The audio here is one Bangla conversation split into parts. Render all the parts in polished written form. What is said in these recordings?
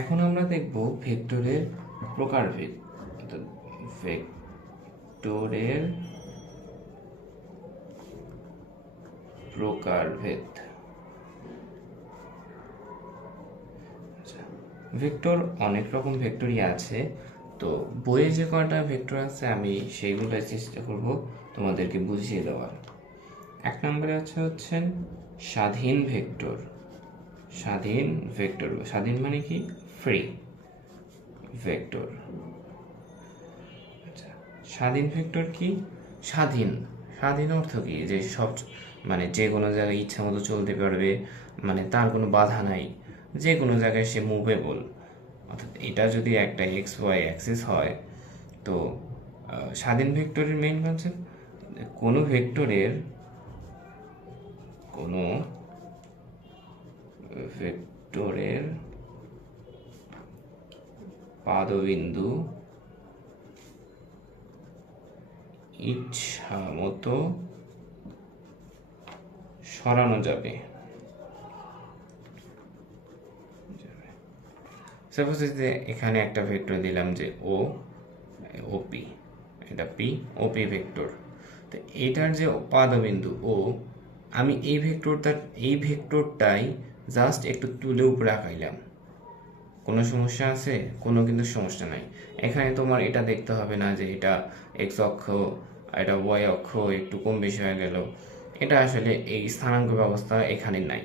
এখন আমরা দেখব ভেক্টরের প্রকারভেদ, অর্থাৎ ভেক্টরের প্রকারভেদ। ভেক্টর অনেক রকম ভেক্টরই আছে, তো বইয়ে যে কয়টা ভেক্টর আছে আমি সেইগুলো চেষ্টা করব তোমাদেরকে বুঝিয়ে দেওয়ার। এক নম্বরে হচ্ছেন স্বাধীন ভেক্টর। স্বাধীন ভেক্টর, স্বাধীন মানে কি? Free vector. আচ্ছা, স্বাধীন ভেক্টর কি? স্বাধীন, স্বাধীন অর্থ কি? যে সব মানে যে কোনো জায়গায় ইচ্ছা মতো চলতে পারবে, মানে তার কোনো বাধা নাই, যে কোনো জায়গায় সে মুভেবল। অর্থাৎ এটা যদি একটা এক্স ওয়াই অ্যাক্সিস হয়, তো স্বাধীন ভেক্টরের মেইন কনসেপ্ট, কোনো ভেক্টরের পাদবিন্দু ইচ্ছা মতো সরানো যাবে। সাপোজ যে এখানে একটা ভেক্টর দিলাম যে ওপি, এটা পি, ওপি ভেক্টর। তো এটার যে পাদবিন্দু ও, আমি এই ভেক্টরটাই জাস্ট একটু তুলে উপরে আঁকাইলাম। কোনো সমস্যা আছে? কোনো কিন্তু সমস্যা নাই। এখানে তোমার এটা দেখতে হবে না যে এটা এক্স অক্ষ, এটা ওয়াই অক্ষ একটু কম বেশি হয়ে গেল। এটা আসলে এই স্থানাঙ্ক ব্যবস্থা এখানে নাই।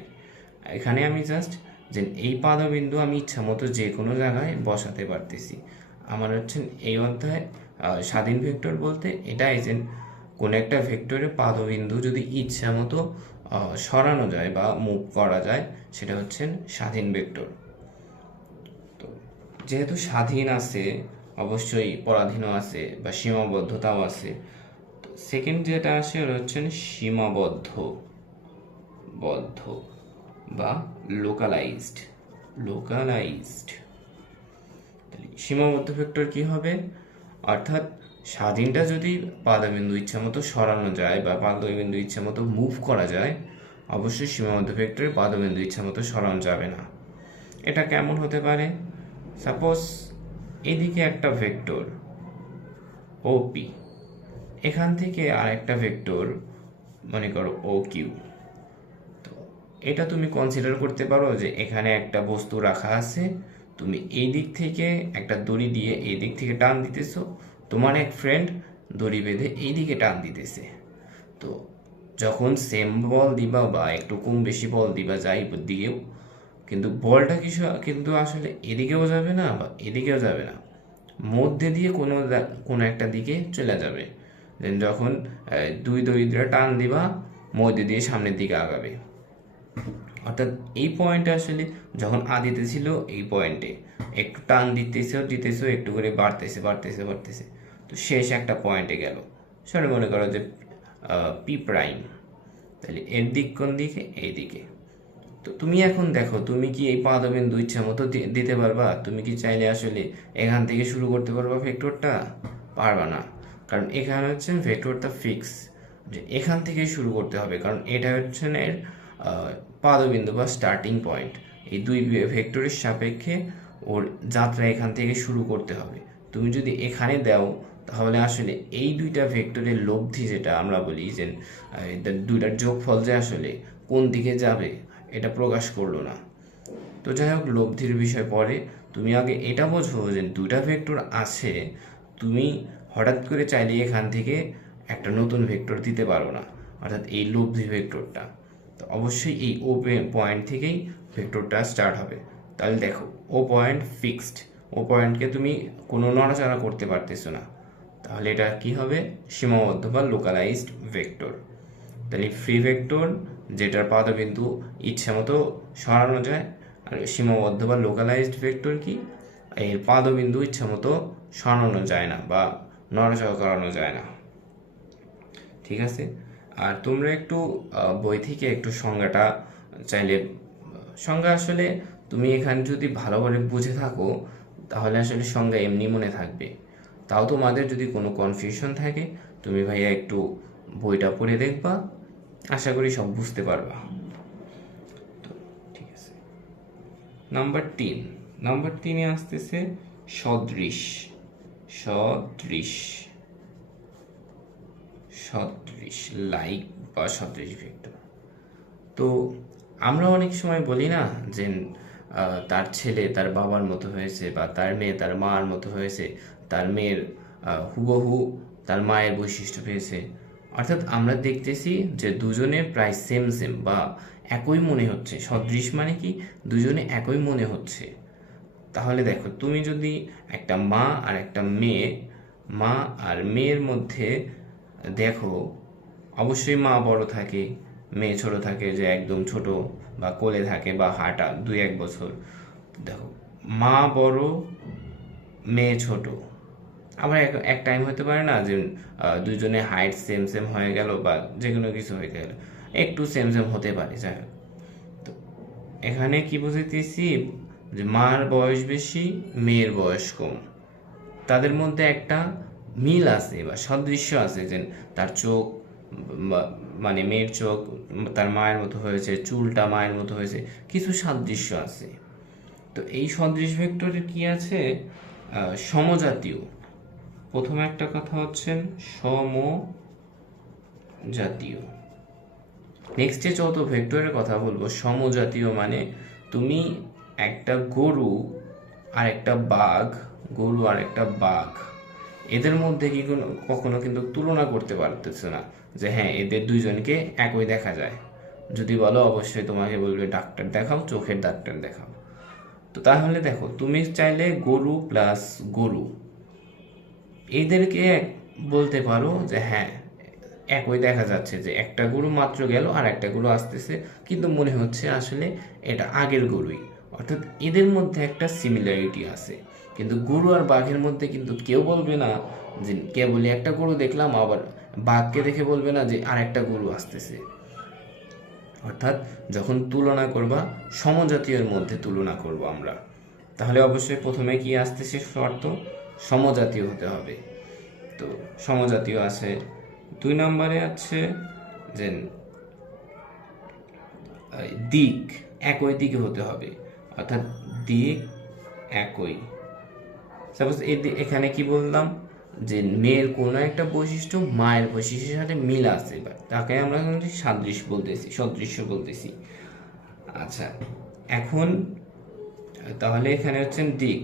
এখানে আমি জাস্ট যে এই পাদবিন্দু আমি ইচ্ছা মতো যে কোনো জায়গায় বসাতে পারতেছি। আমার এই অধ্যায় স্বাধীন ভেক্টর বলতে এটাই যে কোনো একটা ভেক্টরের পাদবিন্দু যদি ইচ্ছা মতো সরানো যায় বা মুভ করা যায়, সেটা স্বাধীন ভেক্টর। তো যেহেতু স্বাধীন আছে, অবশ্যই পরাধীনও আছে বা সীমাবদ্ধতাও আছে। তো সেকেন্ড যেটা আসে ওটা সীমাবদ্ধ বা লোকালাইজড। সীমাবদ্ধ ভেক্টর কি হবে? অর্থাৎ স্বাধীনটা যদি পাদবিন্দু ইচ্ছা মতো সরানো যায় বা পাদবিন্দু ইচ্ছা মতো মুভ করা যায়, অবশ্যই সীমাবদ্ধ ভেক্টরে পাদবিন্দু ইচ্ছা মতো সরানো যাবে না। এটা কেমন হতে পারে? সাপোজ এদিকে একটা ভেক্টর ওপি, এখান থেকে আরেকটা ভেক্টর মনে করো ও কিউ। তো এটা তুমি কনসিডার করতে পারো যে এখানে একটা বস্তু রাখা আছে, তুমি এই দিক থেকে একটা দড়ি দিয়ে এই দিক থেকে টান দিতেছো, তোমার এক ফ্রেন্ড দড়ি বেঁধে এই দিকে টান দিতেছে। তো যখন সেম বল দিবা বা একটু কম বেশি বল দিবা যাই দিয়েও, কিন্তু বলটা কিন্তু আসলে এদিকেও যাবে না বা এদিকেও যাবে না, মধ্যে দিয়ে কোনো একটা দিকে চলে যাবে। দেন যখন দুই দরিদ্রা টান দিবা, মধ্যে দিয়ে সামনের দিকে আগাবে। অর্থাৎ এই পয়েন্টে আসলে যখন আদিতে ছিল এই পয়েন্টে একটু টান দিতেছো একটু করে বাড়তেছে, তো শেষ একটা পয়েন্টে গেল। সেটা মনে করো যে পি প্রাইম। তাহলে এর দিক কোন দিকে? এই দিকে। তো তুমি এখন দেখো, তুমি কি এই পাদবিন্দু ইচ্ছা মতো দিতে পারবা? তুমি কি চাইলে আসলে এখান থেকে শুরু করতে পারবা ভেক্টরটা? পারবা না, কারণ এখানে ভেক্টরটা ফিক্স যে এখান থেকে শুরু করতে হবে, কারণ এটা এর পাদবিন্দু বা স্টার্টিং পয়েন্ট। এই দুই ভেক্টরের সাপেক্ষে ওর যাত্রা এখান থেকে শুরু করতে হবে। তুমি যদি এখানে দাও, তাহলে আসলে এই দুইটা ভেক্টরের লব্ধি, যেটা আমরা বলি যে দুইটার যোগফল যে আসলে কোন দিকে যাবে, এটা প্রকাশ করলো না। তো যাই হোক, লব্ধির বিষয় পরে, তুমি আগে এটা বোঝো যে দুইটা ভেক্টর আছে, তুমি হঠাৎ করে চাইলে এখান থেকে একটা নতুন ভেক্টর দিতে পারো না, অর্থাৎ এই লব্ধি ভেক্টরটা। তো অবশ্যই এই ও পয়েন্ট থেকেই ভেক্টরটা স্টার্ট হবে। তাহলে দেখো, ও পয়েন্ট ফিক্সড, ও পয়েন্টকে তুমি কোনো নড়াচড়া করতে পারতেছো না, তাহলে এটা কি হবে? সীমাবদ্ধ বা লোকালাইজড ভেক্টর। তাহলে ফ্রি ভেক্টর যেটার পাদবিন্দু ইচ্ছা মতো সরানো যায়, আর সীমাবদ্ধ বা লোকালাইজড ভেক্টর কি? এর পাদবিন্দু ইচ্ছা মতো সরানো যায় না বা নড়াচড়া করানো যায় না। ঠিক আছে? আর তোমরা একটু বই থেকে একটু সংজ্ঞাটা চাইলে, সংজ্ঞা আসলে তুমি এখানে যদি ভালোভাবে বুঝে থাকো, তাহলে আসলে সংজ্ঞা এমনি মনে থাকবে। তাও তোমাদের যদি কোনো কনফিউশন থাকে, তুমি ভাইয়া একটু বইটা পড়ে দেখবা, আশা করি সব বুঝতে পারবা। তো ঠিক আছে। নাম্বার 3, নাম্বার 3-এ আসতেছে সদৃশ। সদৃশ সদৃশ লাইক বা সদৃশ ভেক্টর। তো আমরা অনেক সময় বলি না যে তার ছেলে তার বাবার মতো হয়েছে, বা তার মেয়ে তার মার মতো হয়েছে, তার মেয়ের হুবহু তার মায়ের বৈশিষ্ট্য পেয়েছে। অর্থাৎ আমরা দেখতেছি যে দুজনে প্রায় সেম সেম বা একই মনে হচ্ছে। সদৃশ মানে কি, দুজনে একই মনে হচ্ছে। তাহলে দেখো, তুমি যদি একটা মা আর একটা মেয়ে, মা আর মেয়ের মধ্যে দেখো, অবশ্যই মা বড় থাকে, মেয়ে ছোট থাকে, যে একদম ছোট বা কোলে থাকে বা হাঁটা 2-1 বছর। দেখো, মা বড় মেয়ে ছোট। আবার এক এক টাইম হতে পারে না যে দুজনে হাইট সেম সেম হয়ে গেল, বা যে কোনো কিছু হয়ে গেল, একটু সেম সেম হতে পারে, যাই হোক। তো এখানে কি বুঝাইতেছি, যে মার বয়স বেশি, মেয়ের বয়স কম, তাদের মধ্যে একটা মিল আছে বা সাদৃশ্য আছে, যে তার চোখ মানে মেয়ের চোখ তার মায়ের মতো হয়েছে, চুলটা মায়ের মতো হয়েছে, কিছু সাদৃশ্য আছে। তো এই সদৃশ ভেক্টরের কি আছে, সমজাতীয়। প্রথম একটা কথা হচ্ছে সমজাতীয়। নেক্সটে চৌথ ভেক্টরের কথা বলবো। সমজাতীয় মানে তুমি একটা গরু আর একটা বাঘ, গরু আর একটা বাঘ, এদের মধ্যে কি কখনো কিন্তু তুলনা করতে পারতেছে না, যে হ্যাঁ এদের দুইজনকে একই দেখা যায়। যদি বলো, অবশ্যই তোমাকে বলবে ডাক্তার দেখাও, চোখের ডাক্তার দেখাও। তো তাহলে দেখো, তুমি চাইলে গরু প্লাস গরু এদেরকে বলতে পারো যে হ্যাঁ একই দেখা যাচ্ছে, যে একটা গরু মাত্র গেল আর একটা গরু আসতেছে, কিন্তু মনে হচ্ছে আসলে এটা আগের গরুই। অর্থাৎ এদের মধ্যে একটা সিমিলারিটি আছে। কিন্তু গরু আর বাঘের মধ্যে কিন্তু কেউ বলবে না যে, কেবলই একটা গরু দেখলাম, আবার বাঘকে দেখে বলবে না যে আর একটা গরু আসতেছে। অর্থাৎ যখন তুলনা করবা, সমজাতীয়ের মধ্যে তুলনা করব আমরা, তাহলে অবশ্যই প্রথমে কি আসতেছে শর্ত, সমজাতীয় হতে হবে। তো সমজাতীয় আছে। 2 নম্বরে আছে যে দিক একই দিকে হতে হবে, অর্থাৎ দিক একই। সাপোজ এখানে কি বললাম, যে মেয়ের কোনো একটা বৈশিষ্ট্য মায়ের বৈশিষ্ট্যের সাথে মিল আছে, বা তাকে আমরা সাদৃশ্য বলতেছি, সদৃশ্য বলতেছি। আচ্ছা, এখন তাহলে এখানে হচ্ছেন দিক।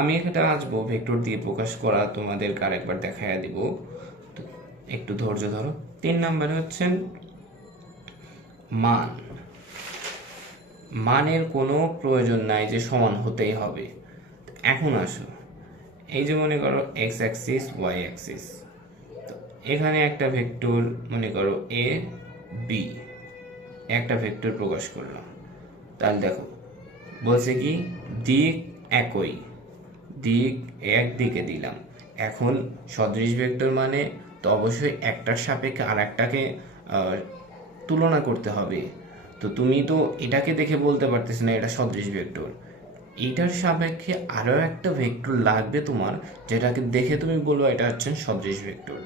আমি এখানে আসবো ভেক্টর দিয়ে প্রকাশ করা, তোমাদেরকে আরেকবার দেখাইয়া দিব, তো একটু ধৈর্য ধরো। 3 নম্বরে হচ্ছেন মান। মানের কোনো প্রয়োজন নাই যে সমান হতেই হবে। এখন আসো, এই যে মনে করো এক্স অ্যাক্সিস, ওয়াই অ্যাক্সিস, তো এখানে একটা ভেক্টর মনে করো এ বি, একটা ভেক্টর প্রকাশ করলাম। তাহলে দেখো, বলছে কি দিক একই, দিক একদিকে দিলাম। এখন সদৃশ ভেক্টর মানে তো অবশ্যই একটার সাপেক্ষে আর একটাকে তুলনা করতে হবে। তো তুমি তো এটাকে দেখে বলতে পারতেছ না এটা সদৃশ ভেক্টর, এইটার সাপেক্ষে আরও একটা ভেক্টর লাগবে তোমার, যেটাকে দেখে তুমি বলবো এটা হচ্ছে সদৃশ ভেক্টর।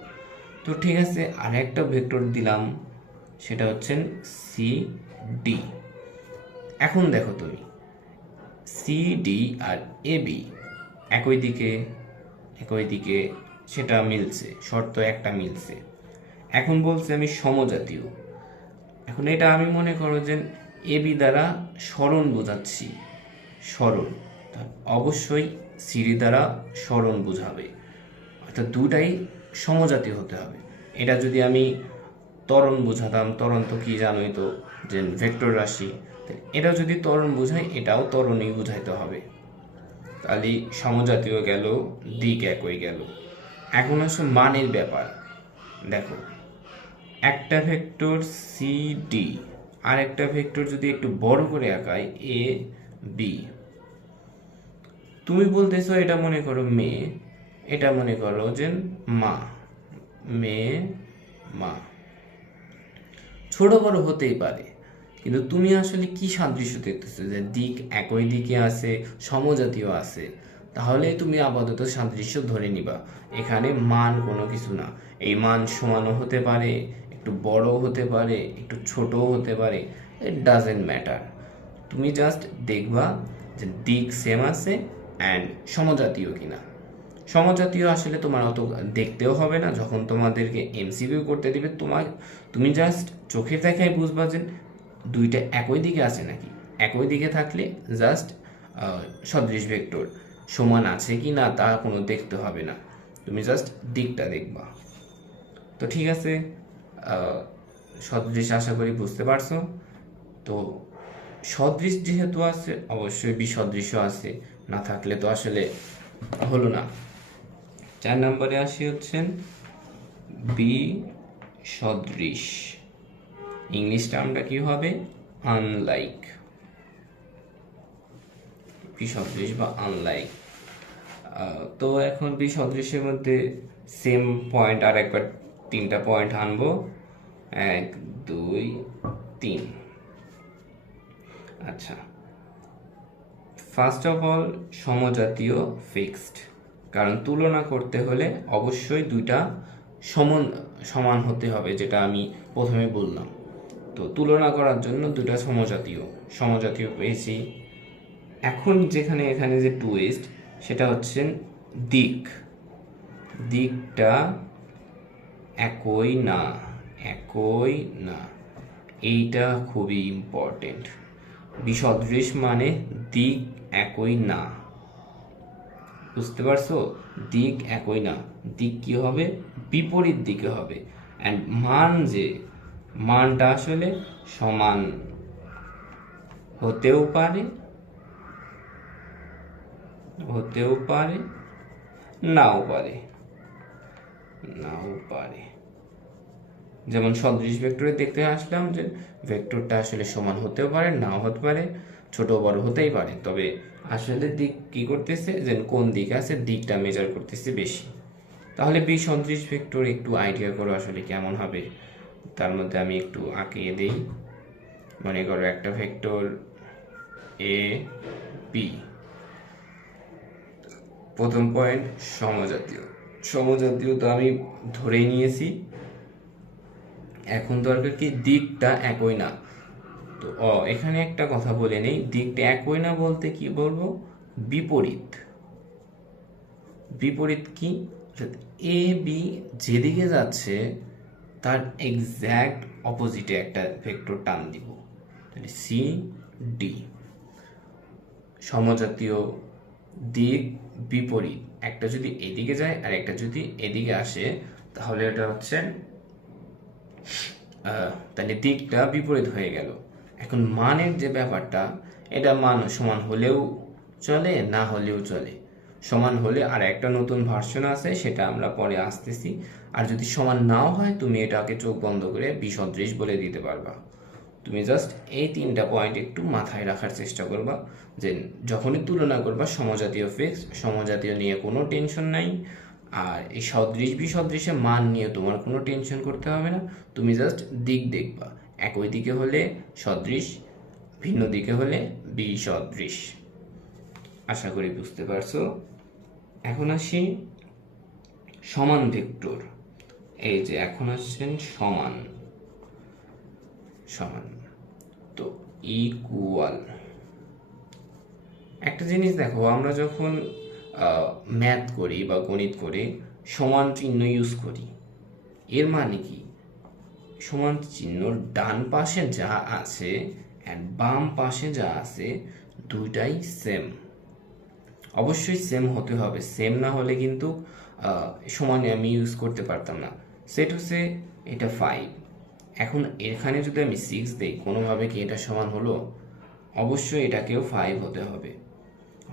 তো ঠিক আছে, আর একটা ভেক্টর দিলাম, সেটা হচ্ছে সি ডি। এখন দেখো তুমি, C D R A B একই দিকে সেটা মিলছে, শর্ত একটা মিলছে। এখন বলছে আমি সমজাতীয়। এখন এটা আমি মনে করো যে এ বি দ্বারা সরণ বোঝাচ্ছি, সরণ, অবশ্যই সিডি দ্বারা সরণ বোঝাবে, অর্থাৎ দুটাই সমজাতীয় হতে হবে। এটা যদি আমি ত্বরণ বোঝাতাম, ত্বরণ তো কি জানোই তো, যে ভেক্টর রাশি, এটা যদি ত্বরণ বোঝাই, এটাও ত্বরণই বুঝাইতে হবে। তাহলে সমজাতীয় গেল, দিক একই গেল। এখন হচ্ছে মানের ব্যাপার। দেখো, একটা ভেক্টর সি ডি আর একটা ভেক্টর যদি একটু বড় করে আঁকাই এ বি, তুমি বলতেছো এটা মনে করো মেয়ে, এটা মনে করো যে মা, মেয়ে মা, ছোট বড় হতেই পারে, কিন্তু তুমি আসলে কি সাদৃশ্য দেখতেছো, যে দিক একই দিকে আছে, সমজাতীয় আছে, তাহলে তুমি আপাতত সাদৃশ্য ধরে নিবা। এখানে মান কোনো কিছু না, এই মান সমানও হতে পারে, একটু বড় হতে পারে, একটু ছোটও হতে পারে, ইট ডাজেন্ট ম্যাটার। তুমি জাস্ট দেখবা যে দিক সেম আছে অ্যান্ড সমজাতীয় কিনা। সমজাতীয় আসলে তোমার অত দেখতেও হবে না, যখন তোমাদেরকে এমসিকিউ করতে দিবে তুমি জাস্ট চোখের দেখায় বুঝবা যে দুইটা একই দিকে আছে নাকি। একই দিকে থাকলে জাস্ট সদৃশ ভেক্টর সমান আছে কি না তা কোনো দেখতে হবে না, তুমি জাস্ট দিকটা দেখবা। তো ঠিক আছে, সদৃশ আশা করি বুঝতে পারছো। তো সদৃশ যেহেতু আছে অবশ্যই বিসদৃশও আছে, না থাকলে তো আসলে হলো না। 4 নম্বরে আসি হচ্ছেন বিসদৃশ। ইংলিশ টার্মটা কি হবে? আনলাইক। বিসদৃশ বা আনলাইক। তো এখন বিসদৃশের মধ্যে সেম পয়েন্ট আর একবার 3টা পয়েন্ট আনবো, 1 2 3। আচ্ছা, ফার্স্ট অফ অল সমজাতীয় ফিক্সড, কারণ তুলনা করতে হলে অবশ্যই দুইটা সমান হতে হবে, যেটা আমি প্রথমে বললাম। তো তুলনা করার জন্য দুইটা সমজাতীয় পেয়েছি। এখন এখানে যে টুইস্ট সেটা হচ্ছে দিকটা একই না। এইটা খুবই ইম্পর্টেন্ট। বিসদৃশ মানে দিক একই না, বুঝতে পারছো? দিক একই না, দিক কি হবে? বিপরীত দিকে হবে। অ্যান্ড মানটা আসলে সমান হতেও পারে নাও পারে। যেমন সদৃশ ভেক্টরে দেখতে আসলাম যে ভেক্টরটা আসলে সমান হতেও পারে, নাও হতে পারে, ছোট বড় হতেই পারে, তবে আসলে দিক কি করতেছে, যে কোন দিক আছে দিকটা মেজার করতেছে বেশি। তাহলে বিসদৃশ ভেক্টর একটু আইডিয়া করো আসলে কেমন হবে। তার মধ্যে আমি একটু আঁকিয়ে দিই। মনে করো একটা ভেক্টর এ বি। প্রথম পয়েন্ট সমজাতীয় তো আমি ধরেই নিয়েছি। এখন দরকার কি, দিকটা একই না। তো এখানে একটা কথা বলে নেই, দিকটা একই না বলতে কি বলবো? বিপরীত কি? এ বি যেদিকে যাচ্ছে তার এক্স্যাক্ট অপোজিটে একটা ভেক্টর টান দিব, তাহলে সি ডি। সমজাতীয় দিক বিপরীত, একটা যদি এদিকে যায় আর একটা যদি এদিকে আসে, তাহলে এটা হচ্ছে তাহলে দিকটা বিপরীত হয়ে গেল। এখন মানের যে ব্যাপারটা, এটা মান সমান হলেও চলে, না হলেও চলে। সমান হলে আর একটা নতুন ভার্সন আছে, সেটা আমরা পরে আসতেছি। আর যদি সমান নাও হয়, তুমি এটাকে চোখ বন্ধ করে বিসদৃশ বলে দিতে পারবা। তুমি জাস্ট এই 3টা পয়েন্ট একটু মাথায় রাখার চেষ্টা করবা, যে যখনই তুলনা করবা সমজাতীয় ফিক্স, সমজাতীয় নিয়ে কোনো টেনশন নাই। আর এই সদৃশ বিসদৃশে মান নিয়ে তোমার কোনো টেনশন করতে হবে না, তুমি জাস্ট দিক দেখবা। একই দিকে হলে সদৃশ, ভিন্ন দিকে হলে বিসদৃশ। আশা করি বুঝতে পারছো। এখন আসি সমান ভেক্টর। এই যে এখন আসছেন সমান, তো ইকুয়াল। একটা জিনিস দেখো, আমরা যখন ম্যাথ করি বা গণিত করি, সমান চিহ্ন ইউজ করি। এর মানে কি, সমান চিহ্নর ডান পাশে যা আছে আর বাম পাশে যা আছে দুইটাই সেম। অবশ্যই সেম হতে হবে, সেম না হলে কিন্তু সমানে আমি ইউজ করতে পারতাম না। সেট হচ্ছে এটা 5, এখন এখানে যদি আমি 6 দিই, কোনোভাবে কি এটা সমান হলো? অবশ্যই এটাকেও 5 হতে হবে।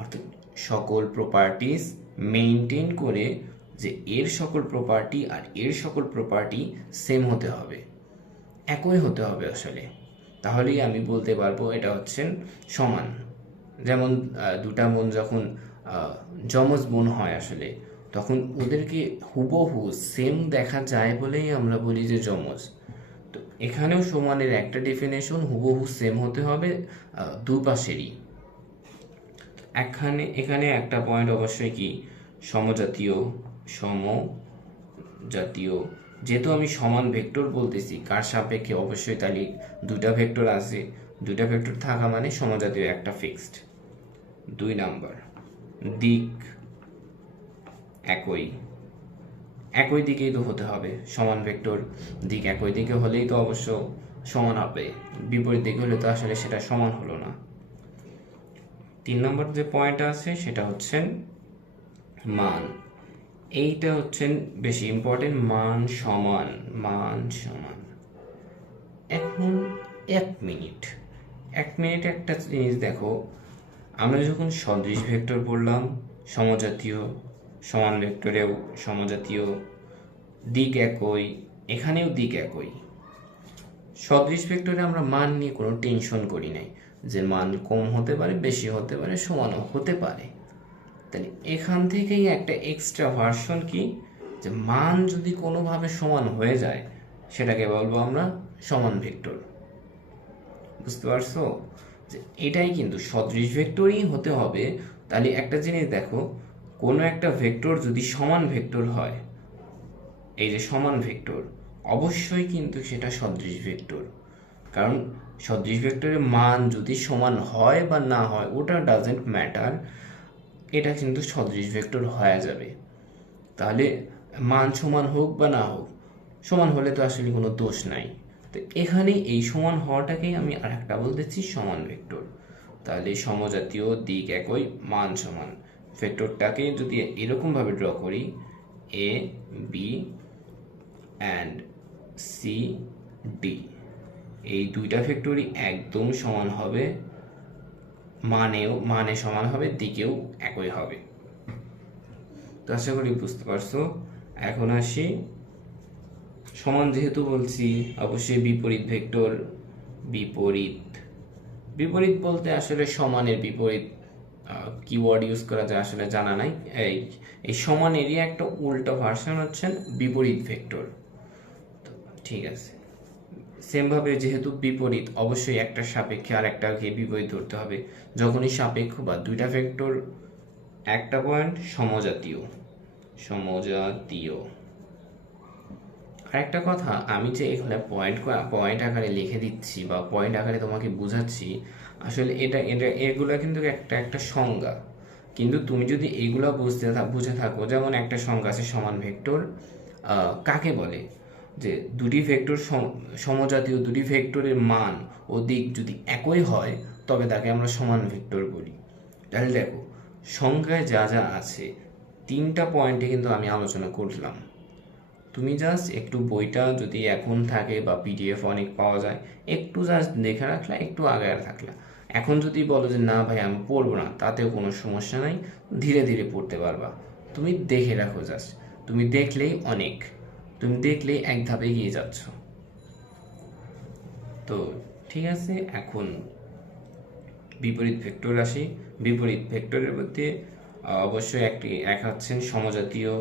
অর্থাৎ সকল প্রপার্টিজ মেইনটেইন করে যে এর সকল প্রপার্টি আর এর সকল প্রপার্টি সেম হতে হবে, একই হতে হবে আসলে। তাহলেই আমি বলতে পারবো এটা হচ্ছে সমান। যেমন দুটা বোন যখন যমজ বোন হয় আসলে, তখন ওদেরকে হুবহু সেম দেখা যায় বলেই আমরা বলি যে যমজ। তো এখানেও সমানের একটা ডেফিনেশন, হুবহু সেম হতে হবে দুপাশেরই। এখানে একটা পয়েন্ট অবশ্যই কি, সমজাতীয়। যেহেতু আমি সমান ভেক্টর বলতেছি, কার সাপেক্ষে? অবশ্যই তাহলে দুইটা ভেক্টর আছে, দুইটা ভেক্টর থাকা মানে সমজাতীয় একটা ফিক্সড। 2 নাম্বার, দিক একই, একই দিকেই তো হতে হবে, সমান ভেক্টর দিক একই দিকে হলেই তো অবশ্য সমান হবে, বিপরীত দিকে হলে তো আসলে সেটা সমান হলো না। 3 নম্বর যে পয়েন্ট আছে সেটা হচ্ছে মান, এইটা হচ্ছে বেশি ইম্পর্টেন্ট, মান সমান, মান সমান। এখন 1 মিনিট একটা জিনিস দেখো, আমরা যখন সদৃশ ভেক্টর পড়লাম, সমজাতীয়, সমান ভেক্টরেও সমজাতীয়, দিক একই, এখানেও দিক একই। সদৃশ ভেক্টরে আমরা মান নিয়ে কোনো টেনশন করি নাই, যে মান কম হতে পারে, বেশি হতে পারে, সমানও হতে পারে। তাহলে এখান থেকেই একটা এক্সট্রা ভার্সন কি, যে মান যদি কোনোভাবে সমান হয়ে যায় সেটাকে বলবো আমরা সমান ভেক্টর। বুঝতে পারছো? যে এটাই কিন্তু সদৃশ ভেক্টরই হতে হবে। তাহলে একটা জিনিস দেখো, কোনো একটা ভেক্টর যদি সমান ভেক্টর হয়, এই যে সমান ভেক্টর, অবশ্যই কিন্তু সেটা সদৃশ ভেক্টর। কারণ সদৃশ ভেক্টরের মান যদি সমান হয় বা না হয় ওটা ডাজেন্ট ম্যাটার, এটা কিন্তু সদৃশ ভেক্টর হয়ে যাবে। তাহলে মান সমান হোক বা না হোক, সমান হলে তো আসলে কোনো দোষ নাই। তো এখানে এই সমান হওয়াটাকেই আমি আরেকটা বলতেছি সমান ভেক্টর। তাহলে সমজাতীয়, দিক একই, মান সমান ভেক্টরটাকে যদি এরকমভাবে ড্র করি, A B and C D, এই দুইটা ভেক্টরই একদম সমান হবে, মানে সমান হবে, দিকেও একই হবে। তো আশা করি বুঝতে পারছো। এখন আসি, সমান যেহেতু বলছি অবশ্যই বিপরীত ভেক্টর, বিপরীত, বিপরীত বলতে আসলে সমানের বিপরীত কিওয়ার্ড ইউজ করা যায় আসলে জানা নাই। এই সমানেরই একটা উল্টো ভার্সন হচ্ছে বিপরীত ভেক্টর। ঠিক আছে, সেমভাবে যেহেতু বিপরীত, অবশ্যই একটা সাপেক্ষে আর একটাকে বিপরীত ধরতে হবে। যখনই সাপেক্ষ বা দুইটা ভেক্টর একটা পয়েন্ট সমজাতীয়, সমজাতীয়। আরেকটা কথা, আমি যে এখানে পয়েন্ট আকারে লিখে দিচ্ছি বা পয়েন্ট আকারে তোমাকে বোঝাচ্ছি, আসলে এটা এটা এগুলা কিন্তু একটা একটা সংজ্ঞা। কিন্তু তুমি যদি এগুলা বুঝে থাকো, যেমন একটা সংজ্ঞা আছে সমান ভেক্টর কাকে বলে, যে দুটি ভেক্টর সমজাতীয়, দুটি ভেক্টরের মান ও দিক যদি একই হয় তবে তাকে আমরা সমান ভেক্টর বলি। তাহলে দেখো, সংজ্ঞায় যা যা আছে 3টা পয়েন্টে কিন্তু আমি আলোচনা করলাম। তুমি জাস্ট একটু বইটা যদি এখন থাকে বা পিডিএফ অনেক পাওয়া যায়, একটু জাস্ট দেখে রাখলা, একটু আগায় থাকলা। এখন যদি বলো যে না ভাই আমি পড়বো না, তাতেও কোনো সমস্যা নাই, ধীরে ধীরে পড়তে পারবা। তুমি দেখে রাখো জাস্ট, তুমি দেখলেই অনেক, তুমি দেখলেই এক ধাপে এগিয়ে যাচ্ছ। তো ঠিক আছে, এখন বিপরীত ভেক্টর আসি। বিপরীত ভেক্টরের মধ্যে অবশ্যই এক হচ্ছেন সমজাতীয়,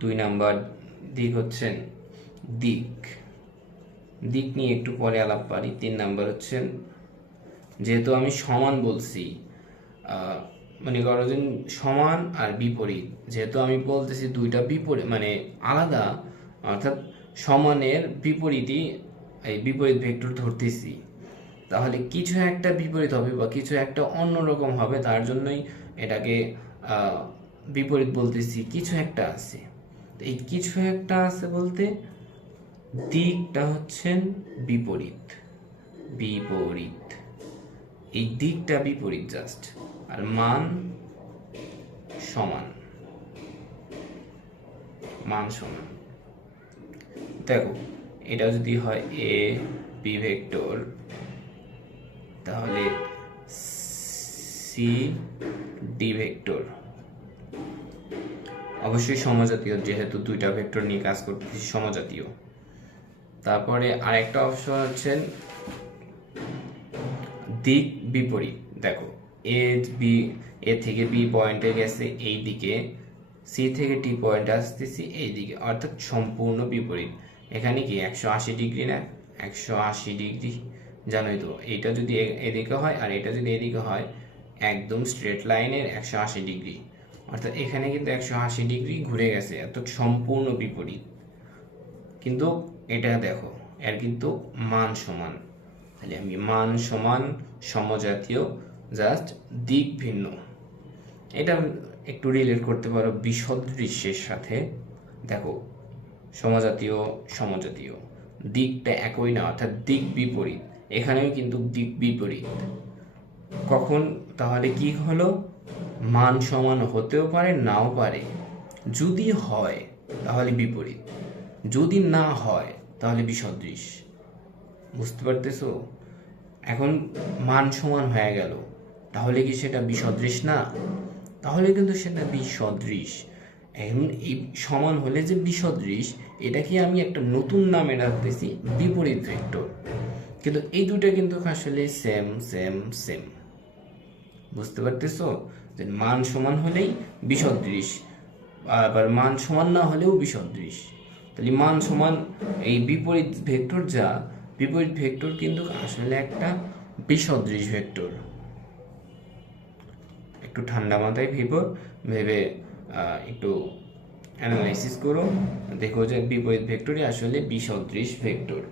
2 নাম্বার দিক হচ্ছেন দিক, দিক নিয়ে একটু পরে আলাপ পারি। 3 নাম্বার হচ্ছেন, যেহেতু আমি সমান বলছি, মনে করো যে সমান আর বিপরীত, যেহেতু আমি বলতেছি দুইটা বিপরীত মানে আলাদা, অর্থাৎ সমানের বিপরীতই এই বিপরীত ভেক্টর ধরতেছি, তাহলে কিছু একটা বিপরীত হবে বা কিছু একটা অন্যরকম হবে, তার জন্যই এটাকে বিপরীত বলতেছি। কিছু একটা আছে, এই কিছু একটা আছে বলতে দিকটা হচ্ছেন বিপরীত, বিপরীত, এই দিকটা বিপরীত জাস্ট, আর মান সমান, মান সমান। দেখো, এটা যদি হয় এ বি ভেক্টর, তাহলে সি ডি ভেক্টর অবশ্যই সমজাতীয়, যেহেতু দুইটা ভেক্টর নিয়ে কাজ করতেছি, সমজাতীয়। তারপরে আরেকটা অপশন হচ্ছে দিক বিপরীত। দেখো, এ থেকে বি পয়েন্টে গেছে এই দিকে, সি থেকে টি পয়েন্টে আসতেছি এই দিকে, অর্থাৎ সম্পূর্ণ বিপরীত। এখানে কি 180 ডিগ্রি না, 180 ডিগ্রি, জানোই তো। এইটা যদি এদিকে হয় আর এটা যদি এদিকে হয়, একদম স্ট্রেট লাইনের 180 ডিগ্রি, অর্থাৎ এখানে কিন্তু 180 ডিগ্রি ঘুরে গেছে, অর্থাৎ সম্পূর্ণ বিপরীত। কিন্তু এটা দেখো, এর কিন্তু মান সমান, তাহলে আমি মান সমান সমজাতীয়, জাস্ট দিক ভিন্ন। এটা একটু রিলেট করতে পারো বিসদৃশ্যের সাথে। দেখো, সমজাতীয় সমজাতীয় দিকটা একই না, অর্থাৎ দিক বিপরীত। এখানেও কিন্তু দিক বিপরীত। কখন তাহলে কি হলো? মান সমান হতেও পারে, নাও পারে। যদি হয় তাহলে বিপরীত, যদি না হয় তাহলে বিসদৃশ। বুঝতে পারতেছো? এখন মান সমান হয়ে গেল, তাহলে কি সেটা বিসদৃশ না? তাহলে কিন্তু সেটা বিসদৃশ। এখন এই সমান হলে যে বিসদৃশ, এটাকে আমি একটা নতুন নামে রাখতেছি বিপরীত ভেক্টর। কিন্তু এই দুটো কিন্তু আসলে সেম সেম সেম। বুঝতে পারতেছো? যে মান সমান হলেই বিসদৃশ, আবার মান সমান না হলেও বিসদৃশ। তাহলে মান সমান এই বিপরীত ভেক্টর, যা বিপরীত ভেক্টর কিন্তু আসলে একটা বিসদৃশ ভেক্টর। একটু ঠান্ডা মাথায় ভেবে একটু অ্যানালাইসিস করো, দেখো যে বিপরীত ভেক্টরই আসলে বিসদৃশ ভেক্টর।